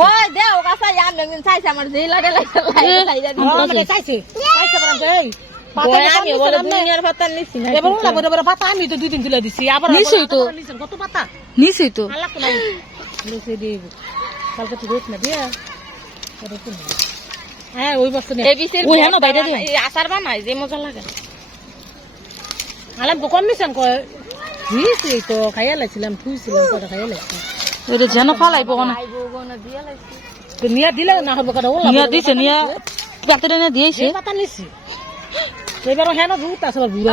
কই দেও কাছে আমি একদিন চাইছি আমার জি লাগে লাগে চাইছি আমি বলে দুনিয়ার পাতা নিছি না এবার না বড় পাতা আমি তো দুই দিন তুলে দিছি আবার নিছই তো কত পাতা নিছই তো নিছি দি কালকে তো রোজ না দিয়া হ্যাঁ ওই বস্তু নে ওই হ্যাঁ বাইরে দিও আচার বানাই যে মজা লাগে আলাম কম নিছেন কই দিছি তো খাইয়া লাইছিলাম ফুইছিলাম কত খাইয়া লাইছি ওরে জান ফালাইব কোন আইবো কোন দিয়া লাইছি তো নিয়া দিলে না হবে কথা ওলা নিয়া দিছে নিয়া পাতাটা না দিয়েছে পাতা নিছি এবার হ্যাঁ না রুট আছে বুড়া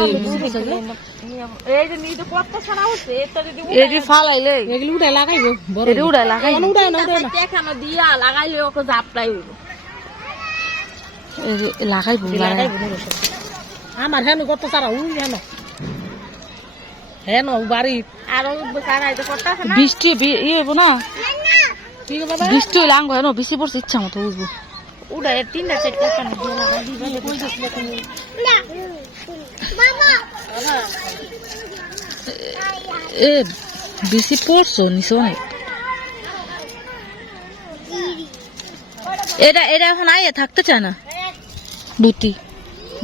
এই যে নি তো কত ছাড়া হচ্ছে এটা যদি এই যে ফালাইলে এগুলো উড়াই লাগাইবো বড় এটা উড়াই লাগাই উড়াই না দেখানো দিয়া লাগাইলে ওকে জাপটাই হইব এই যে লাগাইবো আমার হ্যাঁ কত ছাড়া উই হ্যাঁ না বাড়ি আর সারাই তো কত আছে না বৃষ্টি ই হইব না কি গো বাবা বৃষ্টি হইলে আঙ্গ হ্যাঁ বেশি পড়ছে ইচ্ছা মতো উঠবো উড়াই তিনটা চারটা পানি দিয়ে লাগাই দিলে কই দিছ না মামা এ বেশি পড়ছো নিছো না এটা এটা এখন আইয়া থাকতে চায় না বুতি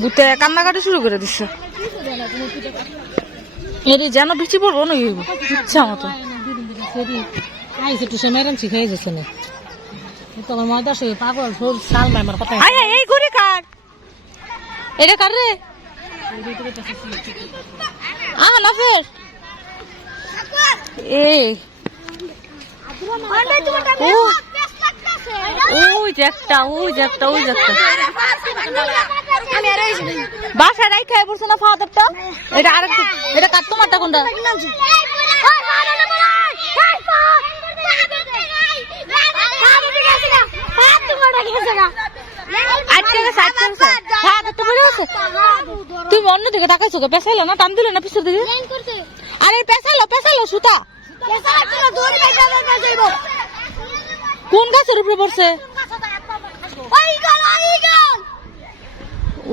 বুতে কান্নাকাটি শুরু করে দিচ্ছে এরি যেন বেশি পড়বো না ইচ্ছা মতো একটু সময় রান শিখাই যাচ্ছে না তোমার ময়দা সে পাগল সাল মামার কথা এই ঘুরি কার এটা কার রে না ফের ওই যে একটা বাসায় রাই খাই পড়ছে না ফাদারটা এটা আরেকটা এটা কার তোমারটা কোনটা তুমি অন্য দিকে টাকাইছো পেছাইলো না টান দিল না পিছন দিকে আরে পেছালো সুতা কোন গাছের উপরে পড়ছে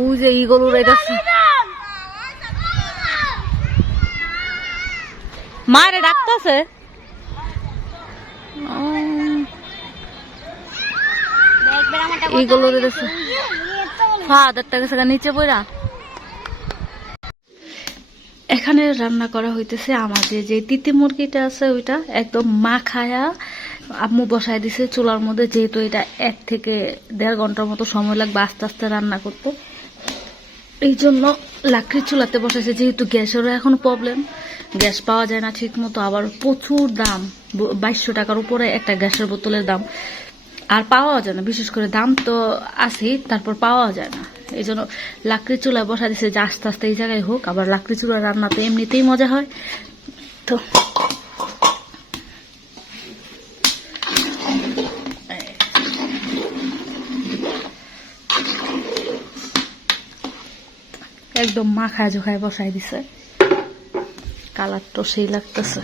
ওই যে ইগল উড়াইতেছে মারে ডাকতেছে ইগল উড়াইতেছে ফাদারটা গেছে নিচে পড়া এখানে রান্না করা হইতেছে আমাদের যে তিতি মুরগিটা আছে ওইটা একদম মাখায়া আম্মু বসাই দিছে চুলার মধ্যে যেহেতু এটা 1 থেকে 1.5 ঘন্টার মতো সময় লাগবে আস্তে আস্তে রান্না করতে এই জন্য লাকড়ির চুলাতে বসাইছে যেহেতু গ্যাসেরও এখন প্রবলেম গ্যাস পাওয়া যায় না ঠিক মতো আবার প্রচুর দাম 2200 টাকার উপরে একটা গ্যাসের বোতলের দাম আর পাওয়া যায় না বিশেষ করে দাম তো আছেই তারপর পাওয়া যায় না এই জন্য লাকড়ির চুলায় বসা দিছে যে আস্তে আস্তে এই জায়গায় হোক আবার লাকড়ির চুলা রান্না তো এমনিতেই মজা হয় তো একদম মাখায় জোখায় বসাই দিছে কালার তো সেই লাগতেছে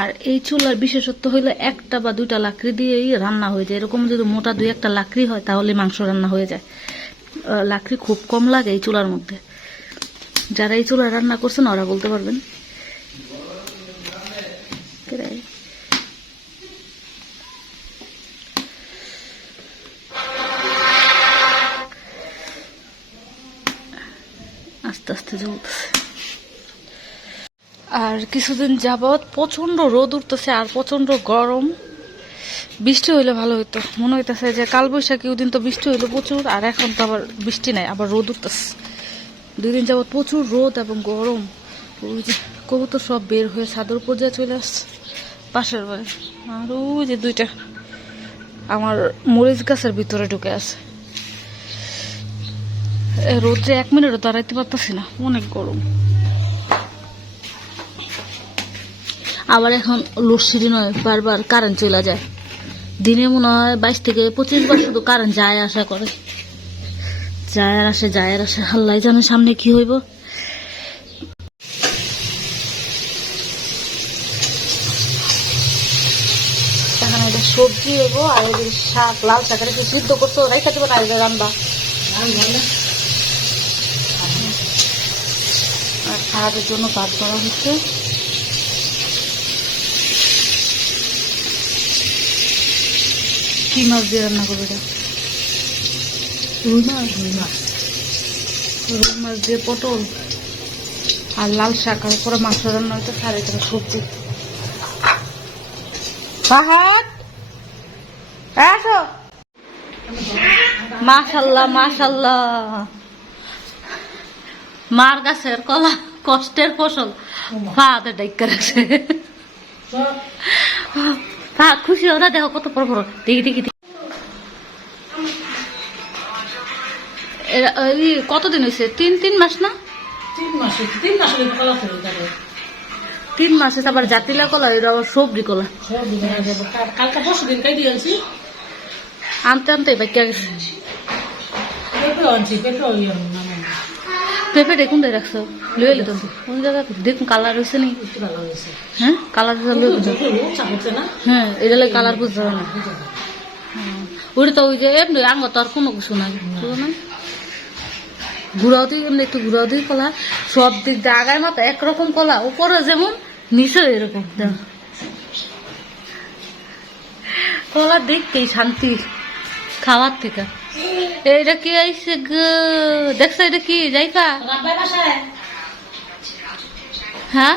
আর এই চুলার বিশেষত্ব হইলো 1টা বা 2টা লাকড়ি দিয়েই রান্না হয়ে যায় এরকম যদি মোটা 2-1টা লাকড়ি হয় তাহলে মাংস রান্না হয়ে যায় লাকড়ি খুব কম লাগে এই চুলার মধ্যে যারা এই চুলা রান্না করছেন ওরা বলতে পারবেন আস্তে আস্তে জ্বলতেছে আর কিছুদিন যাবত প্রচন্ড রোদ উঠতেছে আর প্রচন্ড গরম বৃষ্টি হইলে ভালো হইতো মনে হইতেছে যে কালবৈশাখী ওই দিন তো বৃষ্টি হইলো প্রচুর আর এখন তো আবার বৃষ্টি নাই আবার রোদ উঠতেছে 2 দিন যাবত প্রচুর রোদ এবং গরম ওই যে কবুতর সব বের হয়ে ছাদের উপর দিয়ে চলে আসছে পাশের বাড়ি আর ওই যে 2টা আমার মরিচ গাছের ভিতরে ঢুকে আছে রোদ্রে 1 মিনিটও দাঁড়াইতে পারতেছি না অনেক গরম আবার এখন লোডশেডিং নয় বারবার কারেন্ট চলে যায় দিনে মনে হয় 22 থেকে 25 বার শুধু কারেন্ট যায় আসা করে যায় আর আসে আল্লাহ জানে সামনে কি হইব এখানে এটা সবজি হইব আর এই শাক লাল শাক এটা সিদ্ধ করতে রাইখা দেবো না রান্না আর খাওয়ার জন্য ভাত করা হচ্ছে কি মাছ দিয়ে রান্না করবে এটা? রুই মাছ, রুই মাছ। রুই মাছ দিয়ে পটল আর লাল শাক আর পরে মাছ রান্না হইতে সাড়ে এখানে সবজি। ফাহাদ আসো। মাশাল্লাহ মাশাল্লাহ, মার গাছের কলা কষ্টের ফসল ফাহাদের ডাইকা রাখছে। ফাহাদ খুশি ওরা দেখো কত বড় বড়, দেখি দেখি দেখি। কতদিন হয়েছে? তিন মাস না? 3 মাসে 3 মাস হলে কলা ফেলে যাবে। 3 মাসে আবার জাতিলা কলা, এটা আবার সবজি কলা। সব দিন যাবো, কালকে 10 দিন কাই দিয়েছি। আনতে আনতে বাইকা গেছে। পেঁপে আনছি, পেঁপে ওই পেঁপে দেখুন দিয়ে রাখছো, লুয়ে এলো তো কোন জায়গা দেখুন কালার হয়েছে নি। একটু ভালো হয়েছে। হ্যাঁ কালার লুয়ে বুঝো। হচ্ছে না? হ্যাঁ এটা কালার বুঝতে হবে না। ওটা তো ওই যে এমনি আঙ্গ তো আর কোনো কিছু নাই, বুঝো না? ঘুরাও দিই এমনি একটু ঘুরাও দিই কলা, সব দিক দিয়ে আগায় মাথা একরকম কলা, উপরে যেমন নিচে এরকম। কলা দেখতেই শান্তি খাওয়ার থেকে। এইটা কি আইসে গো, দেখছো এটা কি যাইফা? হ্যাঁ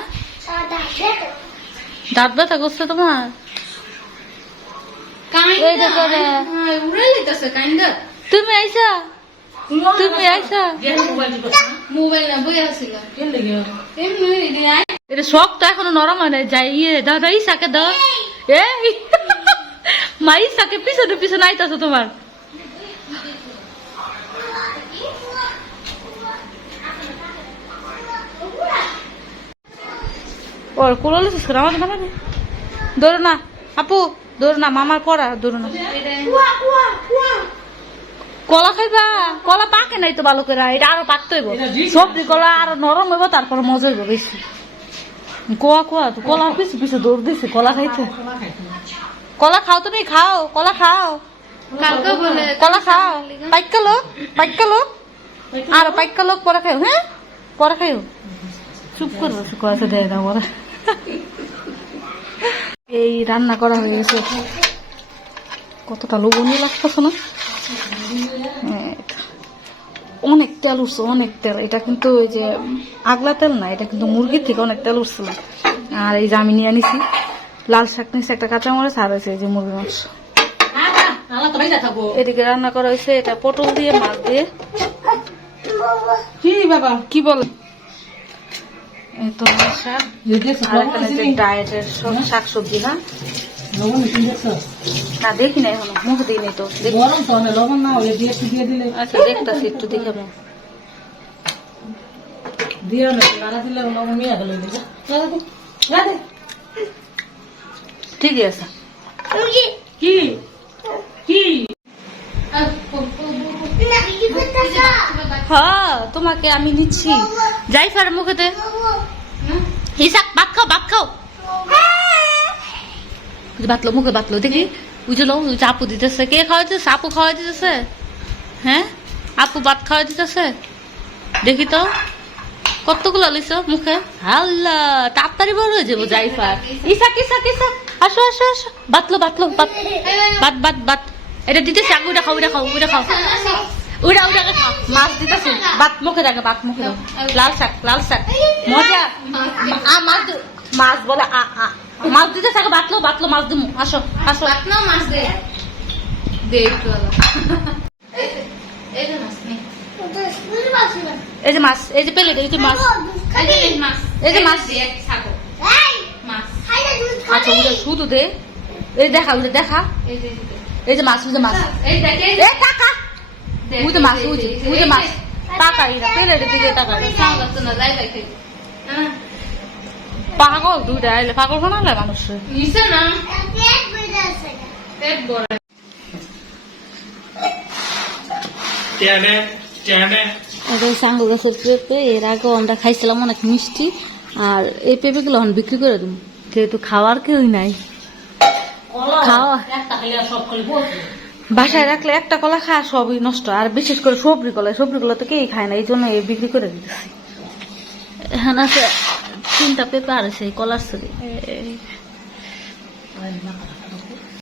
দাঁত ব্যথা করছে তোমার? তুমি আইসা, তুমি আইসা মোবাইল না বই আসছিল। এটা শখ তো এখনো নরম হয় না। যাই দাদা ইসাকে দাও, এই মা ইসাকে পিছনে পিছনে আইতাছো তোমার। ওর কোলে আমাদের নামাবে ধরো না আপু, ধরো না মামার পড়া, ধরো না। কলা খাইবা? কলা পাকে নাই তো ভালো করে, এটা আরো পাকতে হইব। সবজি কলা আরো নরম হইব, তারপরে মজা হইব বেশি। কোয়া কোয়া তো কলা পিছু পিছু দৌড় দিছে কলা খাইতে। কলা খাও তুমি, খাও কলা খাও, কলা খাও। পাইকা লোক আর পাইকা লোক পরে খাও। হ্যাঁ পরে খাইও, চুপ করবো আছে দেয় না পরে। এই রান্না করা হয়ে গেছে, কতটা লবণীয় লাগতেছে না? অনেক তেল উঠছে, অনেক তেল। এটা কিন্তু ওই যে আগলা তেল না, এটা কিন্তু মুরগির থেকে অনেক তেল উঠছিল। আর এই যে আমি নিয়ে নিছি লাল শাক, নিয়েছি একটা কাঁচামরিচ, আর হয়েছে এই যে মুরগির মাংস। এদিকে রান্না করা হয়েছে এটা পটল দিয়ে মাছ দিয়ে। কি বাবা কি বলে এই তো ডায়েটের সব শাক সবজি। না না দেখি না এখনো, মুখে দিই নাই তো। গরম তো লবণ না হলে দিয়ে দিলে। আচ্ছা দেখতেছি একটু দেখে দিয়ে নাড়া দিলে লবণ নিয়ে গেল। ঠিকই আছে। কি কি হ্যাঁ তোমাকে আমি নিচ্ছি, যাই ফার মুখেতে। হিসাব ভাত খাও, ভাত খাও, বাতলো মুখে বাতলো দেখি। বুঝলো ওই যে আপু দিতেছে, কে খাওয়াই দিতেছে? আপু খাওয়াই দিতেছে। হ্যাঁ আপু ভাত খাওয়াই দিতেছে, দেখি তো কতগুলো লিস মুখে। আল্লাহ তাড়াতাড়ি বড় হয়ে যাবো। জাইফার ইসাক ইসাক ইসাক আসো আসো আসো, বাতলো বাতলো বাত বাত বাত বাত। এটা দিতেছে আগে, ওইটা খাও, ওইটা খাও, ওইটা খাও, ওইটা ওইটাকে খাও। মাছ দিতেছে, বাত মুখে রাখে, বাত মুখে দাও। লাল শাক, লাল শাক মজা। মাছ মাছ বলে মাছ দিতে থাকে, বাতলো বাতলো মাছ দিমু। আসো আসো মাছ দে দে একটু। এই যে মাছ, এই যে প্লেট, এই যে মাছ, এই যে মাছ। আচ্ছা ওটা শুধু দে, এই দেখা, ওটা দেখা, এই যে মাছ, ওই যে মাছ, টাকা, ওই যে মাছ, ওই যে মাছ, টাকা এটা প্লেটের দিকে টাকা। পাগল দুইটা আইলে পাগল বানালে মানুষ। সাঙ্গু গাছের পেঁপে, এর আগে আমরা খাইছিলাম অনেক মিষ্টি। আর এই পেঁপেগুলো এখন বিক্রি করে দিন, যেহেতু খাওয়ার কেউই নাই। খাওয়া বাসায় রাখলে একটা কলা খাওয়া সবই নষ্ট, আর বিশেষ করে সবজি কলা, সবজি কলা তো কেই খায় না, এই জন্য বিক্রি করে দিতেছি। এখন আছে 3টা পেঁপে আর সেই কলার ছড়ি।